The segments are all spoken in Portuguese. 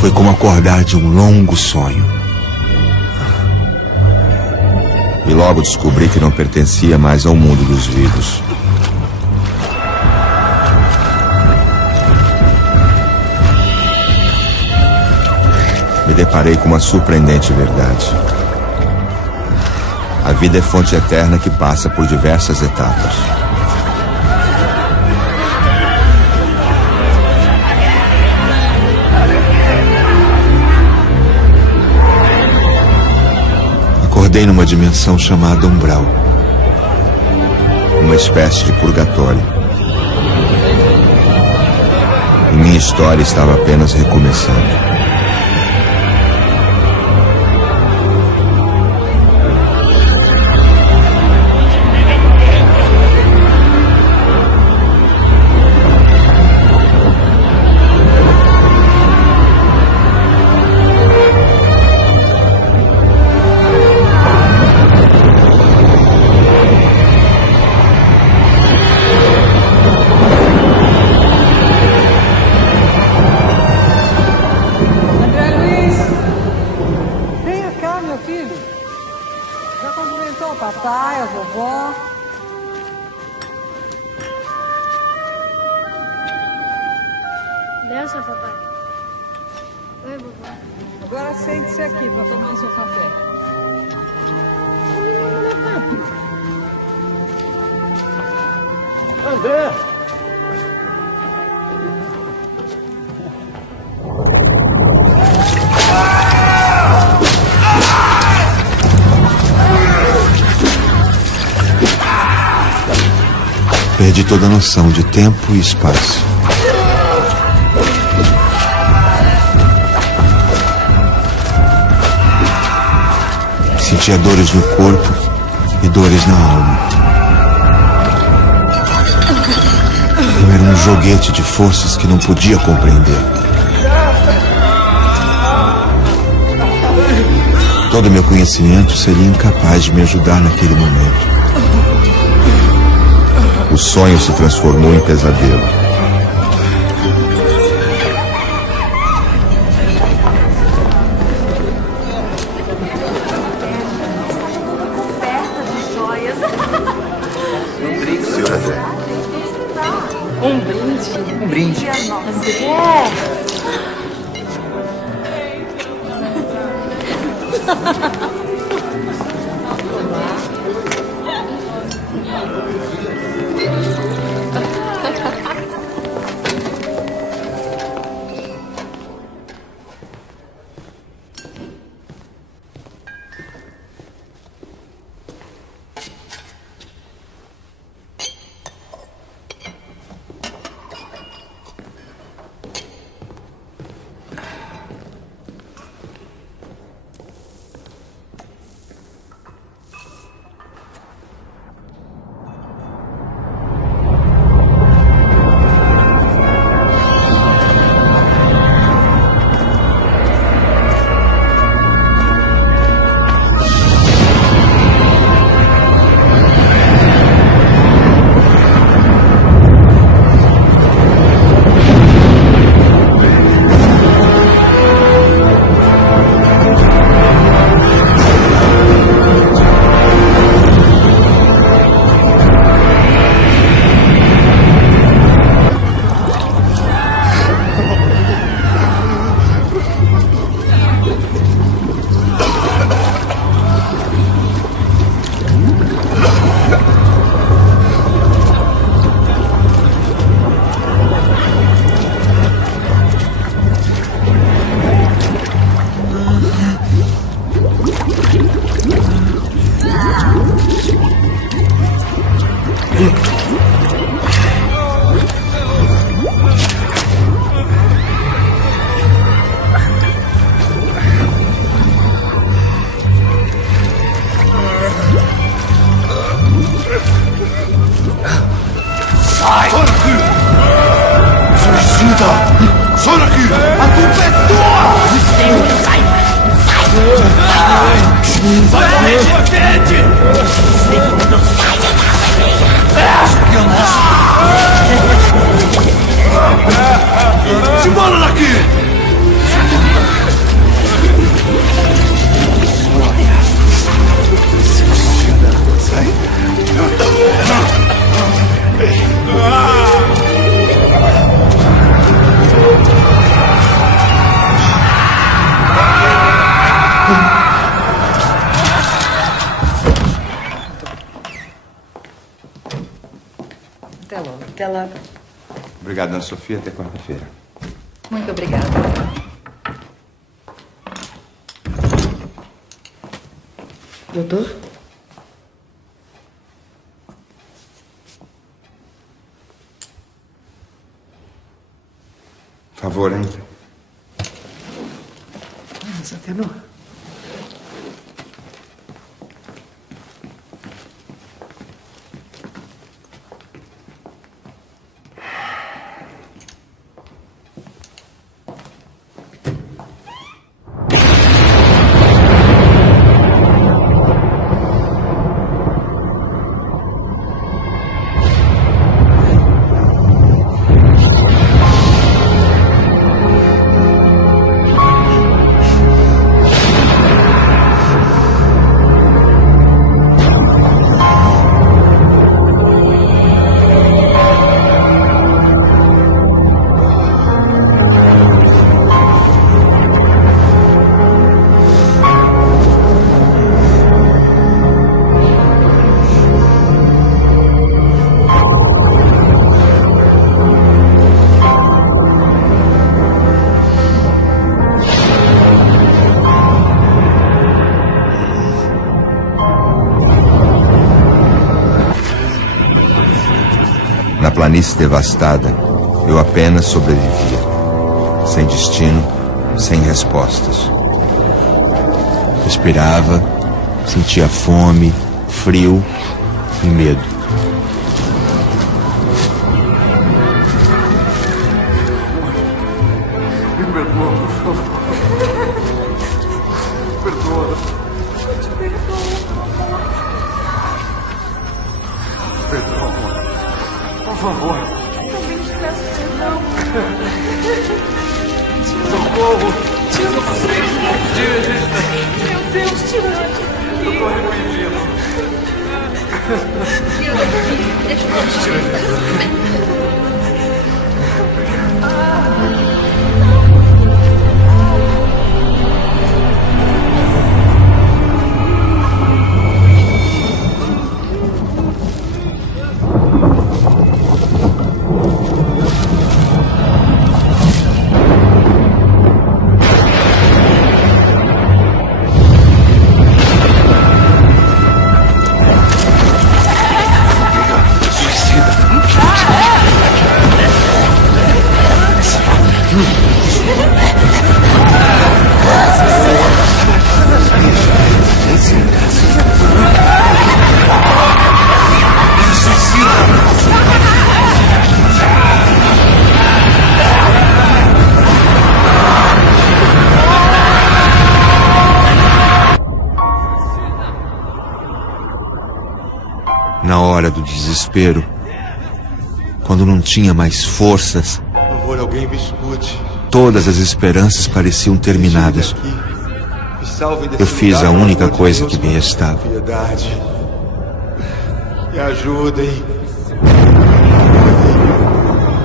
Foi como acordar de um longo sonho. E logo descobri que não pertencia mais ao mundo dos vivos. Me deparei com uma surpreendente verdade. A vida é fonte eterna que passa por diversas etapas. Acordei numa dimensão chamada umbral, uma espécie de purgatório. E minha história estava apenas recomeçando. Papai, a vovó. Benção, papai. Oi, vovó. Agora sente-se aqui para tomar o seu café. André! Perdi toda a noção de tempo e espaço. Sentia dores no corpo e dores na alma. Eu era um joguete de forças que não podia compreender. Todo meu conhecimento seria incapaz de me ajudar naquele momento. O sonho se transformou em pesadelo. Coberta de joias. Um brinde, senhor André. Um brinde? Um brinde. A culpa é tua! Vai morrer de sede! Se embora daqui! Até logo. Até logo. Obrigado, Dona Sofia. Até quarta-feira. Muito obrigada. Doutor? Favor, hein? Mas Atenor. Na planície devastada, eu apenas sobrevivia. Sem destino, sem respostas. Respirava, sentia fome, frio e medo. Me perdoa, por favor. Perdoa. Eu te perdoo. Perdoa, amor. Por favor. Também te peço perdão. Socorro. Meu Deus, tira daqui. Eu tô arrependido. Deixa eu Na hora do desespero, quando não tinha mais forças, Por favor, alguém me escute. todas as esperanças pareciam terminadas. Me salvem desse Eu fiz lugar, a pelo única amor de coisa Deus, que me restava. Piedade. Me ajudem.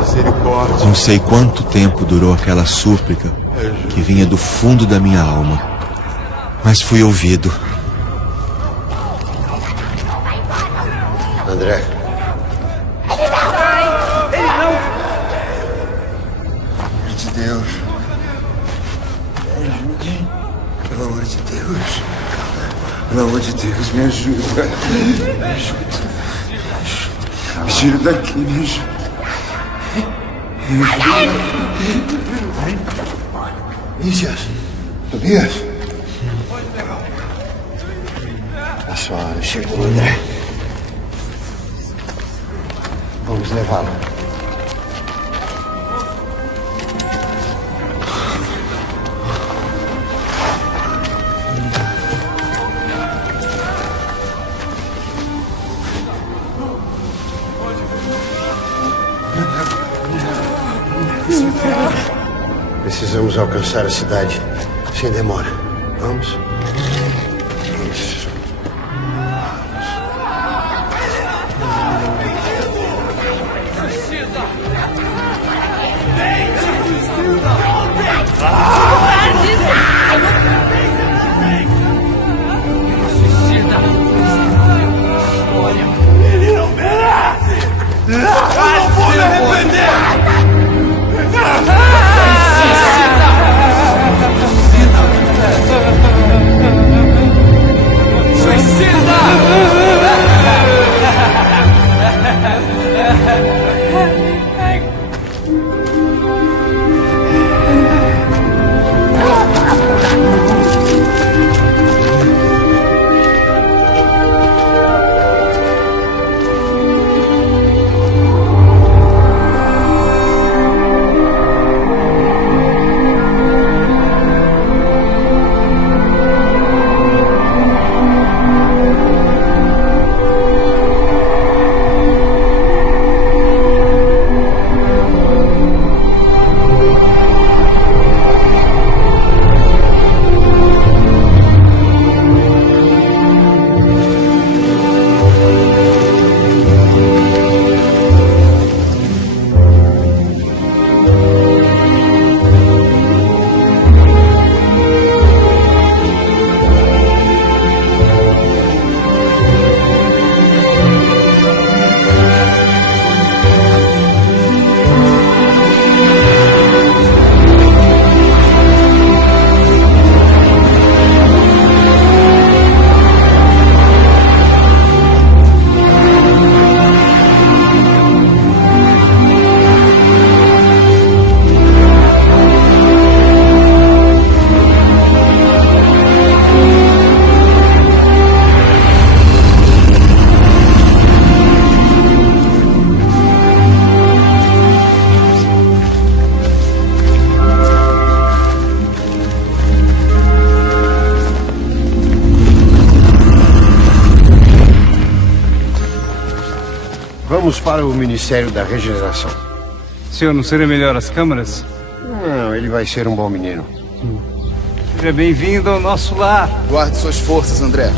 Misericórdia. Não sei quanto tempo durou aquela súplica que vinha do fundo da minha alma, mas fui ouvido. André. De Deus. Me ajudem. Pelo amor de Deus. Pelo amor de Deus, me ajuda. Me ajuda. Me tira daqui, me ajuda. Me ajuda. Nícias. Tobias. A sua hora chegou, André. Vamos levá-lo. Vamos alcançar a cidade sem demora. Vamos? Isso. Ele não merece! Eu não vou me arrepender! Vamos para o Ministério da Regeneração. Senhor, não seria melhor as câmaras? Não, ele vai ser um bom menino. Seja bem-vindo ao nosso lar. Guarde suas forças, André.